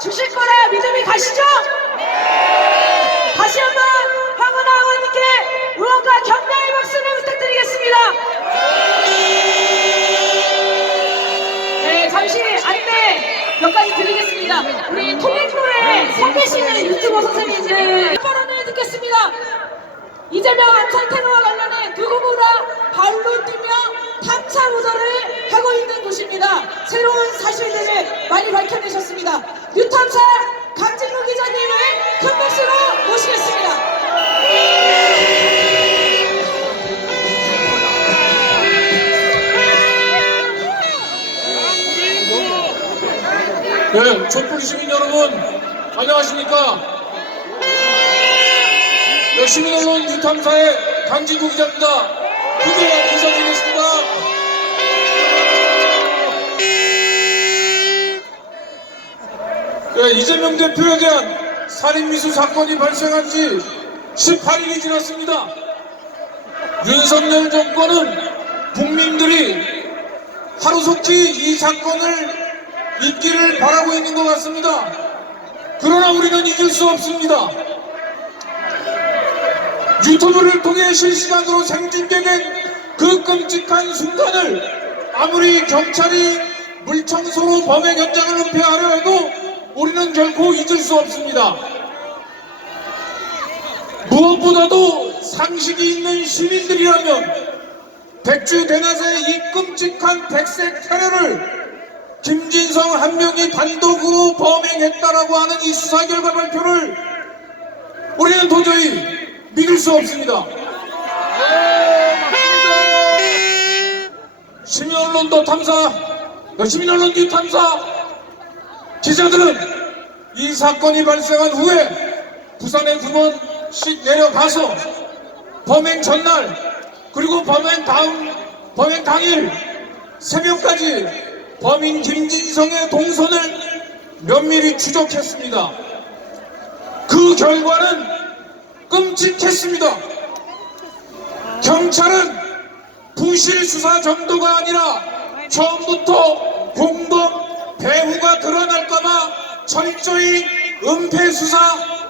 주실 거라 믿음이 가시죠? 다시 한번 황운하 의원님께 응원과 격려의 박수를 부탁드리겠습니다. 네, 잠시 안내 몇 가지 드리겠습니다. 우리 통일교회 서 계시는 유튜버 선생님들 발언을 듣겠습니다. 이재명 암살 테러와 관련해 누구보다 발로 뛰며 탐사 무도를 하고 있는 곳입니다. 새로운 사실들을 많이 밝혀내셨습니다. 뉴탐사 강진구 기자님을 큰 박수로 모시겠습니다. 네, 촛불 시민 여러분 안녕하십니까? 네, 시민언론 뉴탐사의 강진구 기자입니다. 크게 인사드리겠습니다. 네, 이재명 대표에 대한 살인미수 사건이 발생한 지 18일이 지났습니다. 윤석열 정권은 국민들이 하루속히 이 사건을 잊기를 바라고 있는 것 같습니다. 그러나 우리는 잊을 수 없습니다. 유튜브를 통해 실시간으로 생중계된 그 끔찍한 순간을 아무리 경찰이 물청소로 범행 현장을 은폐하려 해도 우리는 결코 잊을 수 없습니다. 무엇보다도 상식이 있는 시민들이라면 백주 대낮에 이 끔찍한 백색 테러를 김진성 한 명이 단독으로 범행했다라고 하는 이 수사 결과 발표를 우리는 도저히 믿을 수 없습니다. 시민언론도 탐사, 시민언론 뉴탐사 기자들은 이 사건이 발생한 후에 부산에 2번씩 내려가서 범행 전날 그리고 범행 당일 새벽까지 범인 김진성의 동선을 면밀히 추적했습니다. 그 결과는 끔찍했습니다. 경찰은 부실 수사 정도가 아니라 처음부터 공범 배후가 드러날까봐 철저히 은폐 수사,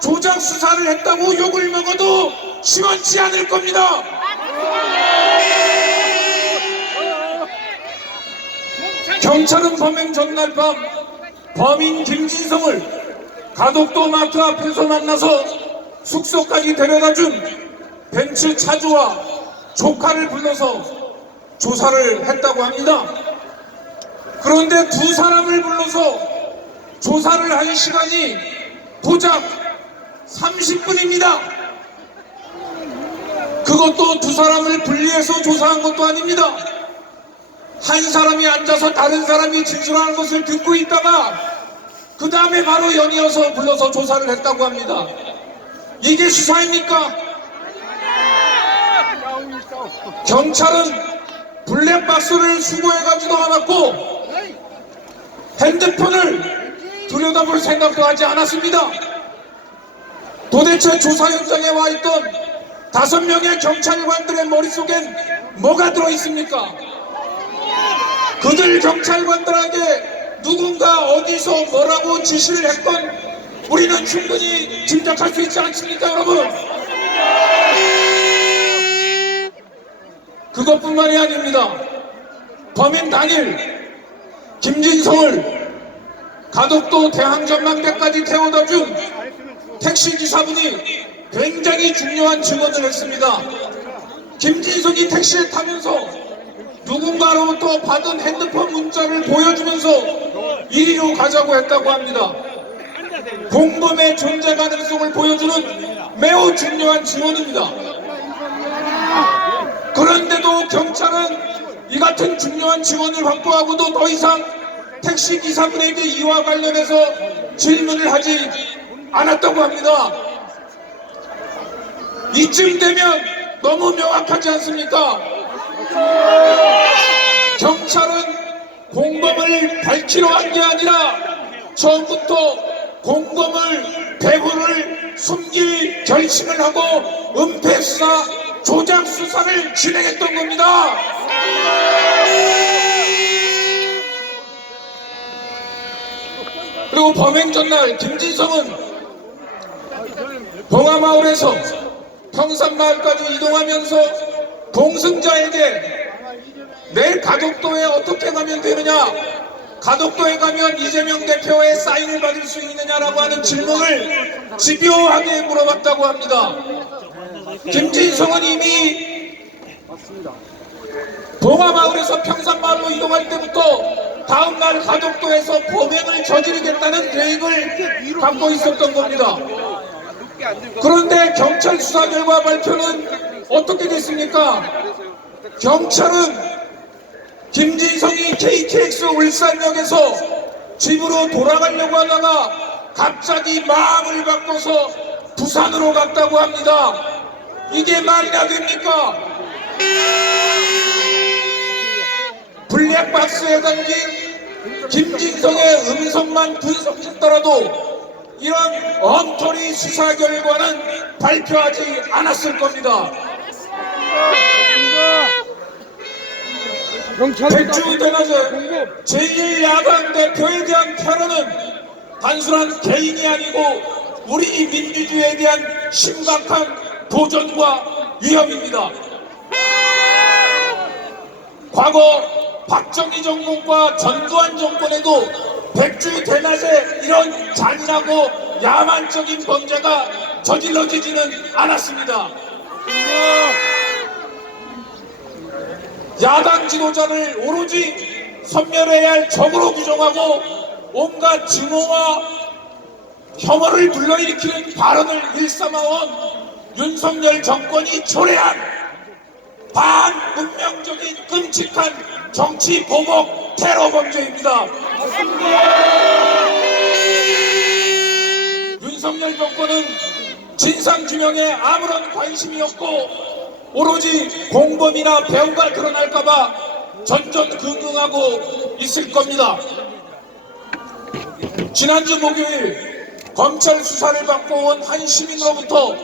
조작 수사를 했다고 욕을 먹어도 시원치 않을 겁니다. 경찰은 범행 전날 밤 범인 김진성을 가덕도 마트 앞에서 만나서 숙소까지 데려다준 벤츠 차주와 조카를 불러서 조사를 했다고 합니다. 그런데 두 사람을 불러서 조사를 한 시간이 고작 30분입니다. 그것도 두 사람을 분리해서 조사한 것도 아닙니다. 한 사람이 앉아서 다른 사람이 진술하는 것을 듣고 있다가 그 다음에 바로 연이어서 불러서 조사를 했다고 합니다. 이게 수사입니까? 경찰은 블랙박스를 수거해가지도 않았고 핸드폰을 들여다볼 생각도 하지 않았습니다. 도대체 조사 현장에 와 있던 5명의 경찰관들의 머릿속엔 뭐가 들어있습니까? 그들 경찰관들에게 누군가 어디서 뭐라고 지시를 했건 우리는 충분히 짐작할 수 있지 않습니까, 여러분? 그것뿐만이 아닙니다. 범행 당일 김진성을 가덕도 대항전망대까지 태워다준 택시기사분이 굉장히 중요한 증언을 했습니다. 김진성이 택시에 타면서 누군가로부터 받은 핸드폰 문자를 보여주면서 이리로 가자고 했다고 합니다. 공범의 존재 가능성을 보여주는 매우 중요한 증언입니다. 그런데도 경찰은 이 같은 중요한 증언을 확보하고도 더 이상 택시기사분에게 이와 관련해서 질문을 하지 않았다고 합니다. 이쯤 되면 너무 명확하지 않습니까? 경찰은 공범을 밝히려 한 게 아니라 처음부터 공범을 배후를 숨길 결심을 하고 은폐 수사, 조작 수사를 진행했던 겁니다. 그리고 범행 전날 김진성은 봉화마을에서 평산마을까지 이동하면서 동승자에게 내일 가덕도에 어떻게 가면 되느냐, 가덕도에 가면 이재명 대표의 사인을 받을 수 있느냐라고 하는 질문을 집요하게 물어봤다고 합니다. 김진성은 이미 봉화마을에서 평산마을로 이동할 때부터 다음날 가덕도에서 범행을 저지르겠다는 계획을 갖고 있었던 겁니다. 그런데 경찰 수사 결과 발표는 어떻게 됐습니까? 경찰은 김진성이 KTX 울산역에서 집으로 돌아가려고 하다가 갑자기 마음을 바꿔서 부산으로 갔다고 합니다. 이게 말이나 됩니까? 블랙박스에 담긴 김진성의 음성만 분석했더라도 이런 엉터리 수사 결과는 발표하지 않았을 겁니다. 백주 대낮에 제1야당 대표에 대한 테러는 단순한 개인이 아니고 우리 민주주의에 대한 심각한 도전과 위협입니다. 과거 박정희 정권과 전두환 정권에도 백주 대낮에 이런 잔인하고 야만적인 범죄가 저질러지지는 않았습니다. 야당 지도자를 오로지 섬멸해야 할 적으로 규정하고 온갖 증오와 혐오를 불러일으키는 발언을 일삼아온 윤석열 정권이 초래한 반문명적인 끔찍한 정치 보복 테러 범죄입니다. 윤석열 정권은 진상규명에 아무런 관심이 없고 오로지 공범이나 배우가 드러날까봐 전전긍긍하고 있을 겁니다. 지난주 목요일 검찰 수사를 받고 온 한 시민으로부터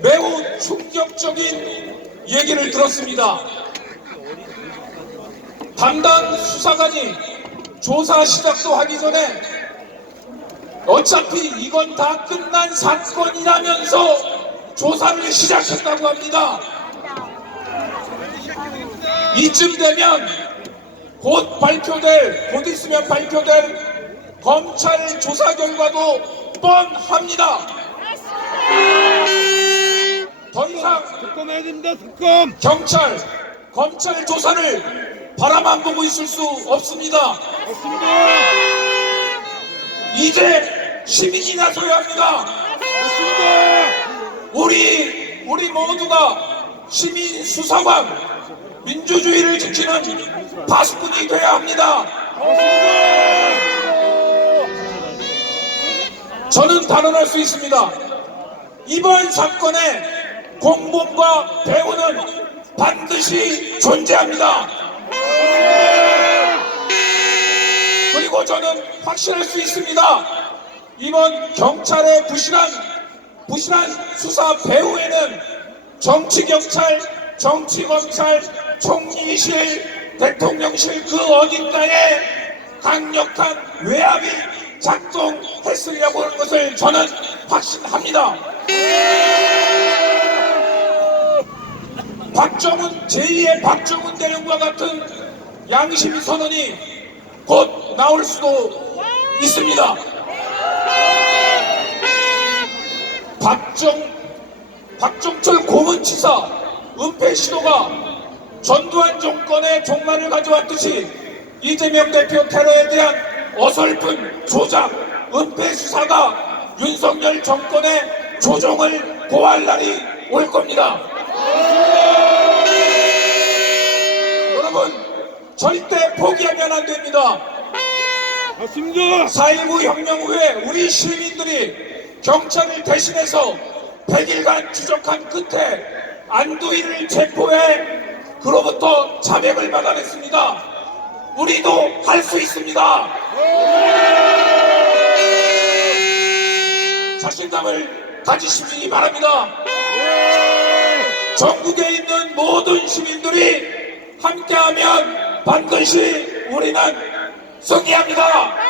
매우 충격적인 얘기를 들었습니다. 담당 수사관이 조사 시작도 하기 전에 어차피 이건 다 끝난 사건이라면서 조사를 시작했다고 합니다. 이쯤 되면 곧 있으면 발표될 검찰 조사 결과도 뻔합니다. 더 이상 특검해야 됩니다. 특검. 경찰, 검찰 조사를 바라만 보고 있을 수 없습니다. 맞습니다. 이제 시민이 나서야 합니다. 맞습니다. 우리 모두가 시민 수사관, 민주주의를 지키는 파수꾼이 돼야 합니다. 저는 단언할 수 있습니다. 이번 사건의 공범과 배우는 반드시 존재합니다. 그리고 저는 확신할 수 있습니다. 이번 경찰의 부실한 수사 배후에는 정치경찰, 정치검찰, 총리실, 대통령실 그 어딘가에 강력한 외압이 작동했으려고 하는 것을 저는 확신합니다. 박정훈, 제2의 박정훈 대령과 같은 양심 선언이 곧 나올 수도 있습니다. 박정철 고문치사 은폐 시도가 전두환 정권의 종말을 가져왔듯이 이재명 대표 테러에 대한 어설픈 조작, 은폐 수사가 윤석열 정권의 조종을 고할 날이 올 겁니다. 여러분, 절대 포기하면 안 됩니다. 맞습니다. 4.19 혁명 후에 우리 시민들이 경찰을 대신해서 100일간 추적한 끝에 안두희를 체포해 그로부터 자백을 받아냈습니다. 우리도 할 수 있습니다. 자신감을 가지시기 바랍니다. 전국에 있는 모든 시민들이 함께하면 반드시 우리는 승리합니다.